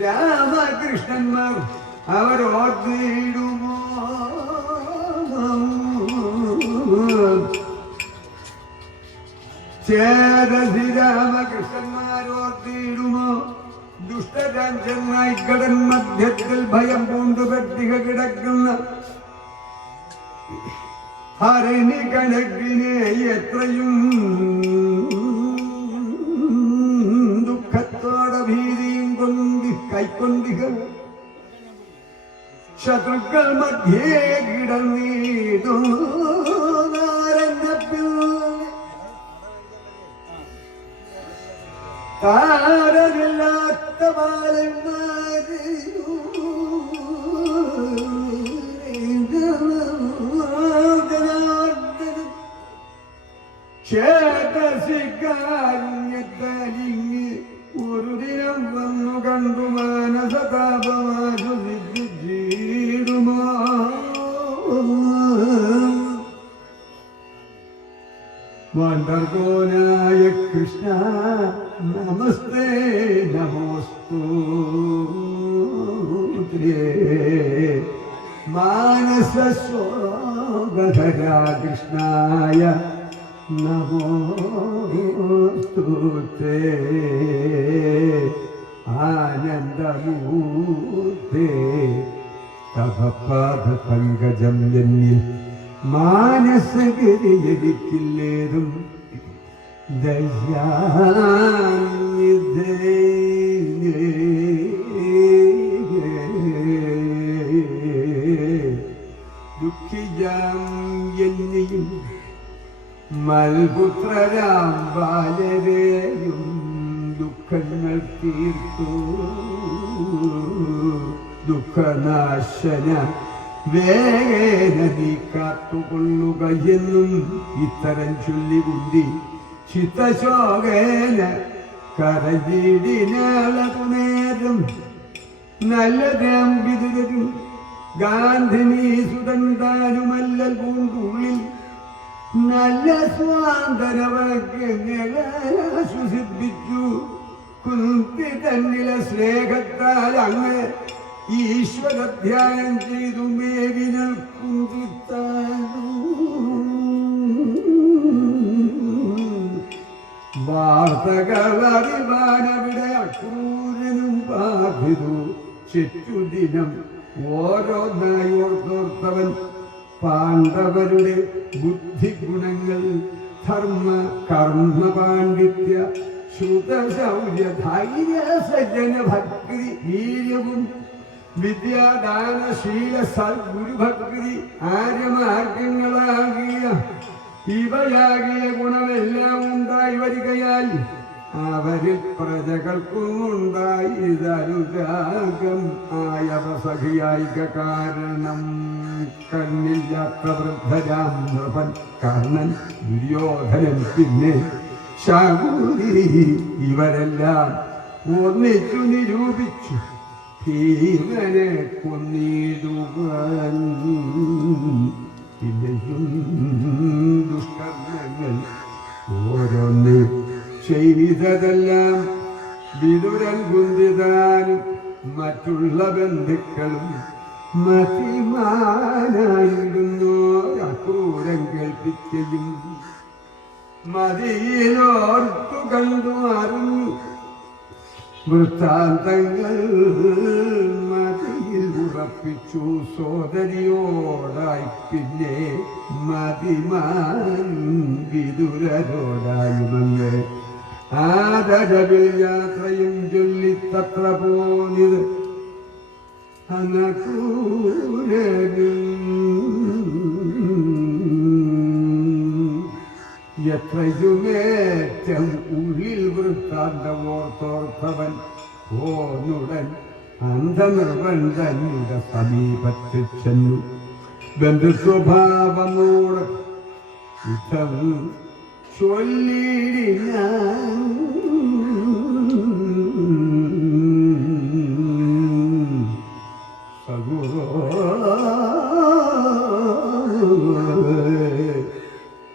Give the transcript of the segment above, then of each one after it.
രാമകൃഷ്ണന്മാർ അവരോർത്തിടുമോ? ചേതസി രാമകൃഷ്ണന്മാരോർത്തിടുമോ? ദുഷ്ടരാജ്യമായി കടൻ മധ്യത്തിൽ ഭയം പൂണ്ടു പറ്റിക കിടക്കുന്ന ഹരിണി കണക്കിനെ എത്രയും ദുഃഖത്തോടെ ഭീതിയും കൈക്കൊണ്ടിക ശത്രുക്കൾ മധ്യേ കിടന്നിടും താരമില്ലാത്ത ബാലന്മാരെ ചേതസിക്കാരിഞ്ഞത്തലിങ്ങ് ഒരു ദിനം വന്നു കണ്ടു മാനസതാപമാശുദ്ധിടുമോ? വണ്ടർകോനായ കൃഷ്ണ നമസ്തേ നമോസ്തു മാനസശോകധരാ കൃഷ്ണായ നമോസ്തുതേ ആനന്ദമൂർത്തേ തവ പാദപങ്കജം എന്നിൽ മാനസഗിരിയടിക്കില്ലേതും ദയാനിധേ ദുഃഖിജാം എന്നെയും മൽപുത്രരാം ബാലരെയും ദുഃഖങ്ങൾ തീർത്തു ദുഃഖനാശന വേഗേന നീ കാത്തുകൊള്ളുക എന്നും ഇത്തരം ചൊല്ലികുന്തി ചിത്തശോകേന കരഞ്ഞിടിനാളതു നേരം നല്ലതാം വിതുരും ഗാന്ധിനീ സുതന്താനുമല്ല പൂണ്ടുള്ളിൽ നല്ല സ്വാന്തനവ്യസിപ്പിച്ചു കുന്തി തന്നിലെ സ്നേഹത്താൽ അങ്ങ് ഈശ്വരധ്യാനം ചെയ്തു മേവിന കുന്തിത്താനു വാർത്തകളറിവാനവിടെ അക്രൂരനും ബാധിതു ചുറ്റുദിനം ഓരോന്നായി ഓർത്തോർത്തവൻ പാണ്ഡവരുടെ ബുദ്ധിഗുണങ്ങൾ ധർമ്മ കർമ്മ പാണ്ഡിത്യ ശ്രുതശൗര്യ ധൈര്യ സജ്ജന ഭക്തി വീര്യവും വിദ്യാദാനശീല സദ്ഗുരുഭക്തി ആര്യമാർഗങ്ങളാകിയ ഇവയാകിയ ഗുണമെല്ലാം ഉണ്ടായി വരികയാൽ അവരിൽ പ്രജകൾക്കും ഉണ്ടായിതനുരാഗം ആയവസഖിയായിക കാരണം കണ്ണില്ലാത്ത വൃദ്ധരാം നൃപൻ കർണൻ ദുര്യോധനൻ പിന്നെ ശകുനി ഇവരെല്ലാം ഒന്നിച്ചു നിരൂപിച്ചു ഭീമനെ കൊന്നിടുവാൻ. പിന്നെയും ദുഷ്കർമ്മങ്ങൾ ഓരോന്ന് ചെയ്തതെല്ലാം വിതുരൻ കുന്തിതാനും മറ്റുള്ള ബന്ധുക്കളും മതിമാനായിരുന്നു അക്രൂരം കേൾപ്പിക്കലും മതിയിലോർത്തു കണ്ടു അറിഞ്ഞു വൃത്താന്തങ്ങൾ മതിയിൽ ഉറപ്പിച്ചു സോദരിയോടായി പിന്നെ മതിമാൻ വിതുരരോടായുമങ്ങ് ആദരവിൽ യാത്രയും ചൊല്ലിത്തത്ര പോന്നിത് അനക്കൂരനും എത്രയുമേറ്റം ഉള്ളിൽ വൃത്താന്തമോർത്തോർത്തവൻ പോന്നുടൻ അന്ധനിർവൻ തന്നുടെ സമീപത്തിൽ ചെന്നു ബന്ധുസ്വഭാവമോട് യുദ്ധം ചൊല്ലിടിനാൻ.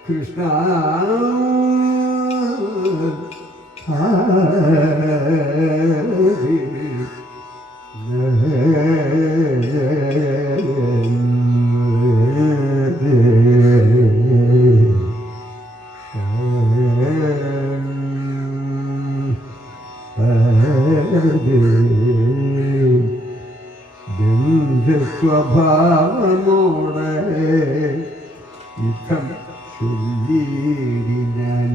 കൃഷ്ണ ബന്ധസ്വഭാവമോടെ യുദ്ധം ചൊല്ലിയിടിനാൻ.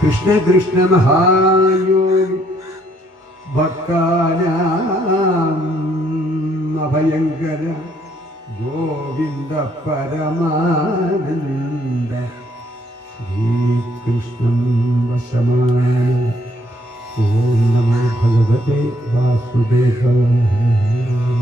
കൃഷ്ണ കൃഷ്ണ മഹായോഗി ഭക്താനാം അഭയങ്കര ഗോവിന്ദ പരമാനന്ദ ശ്രീകൃഷ്ണം വശമാന. ഓം നമോ ഭഗവതേ വാസുദേവായ.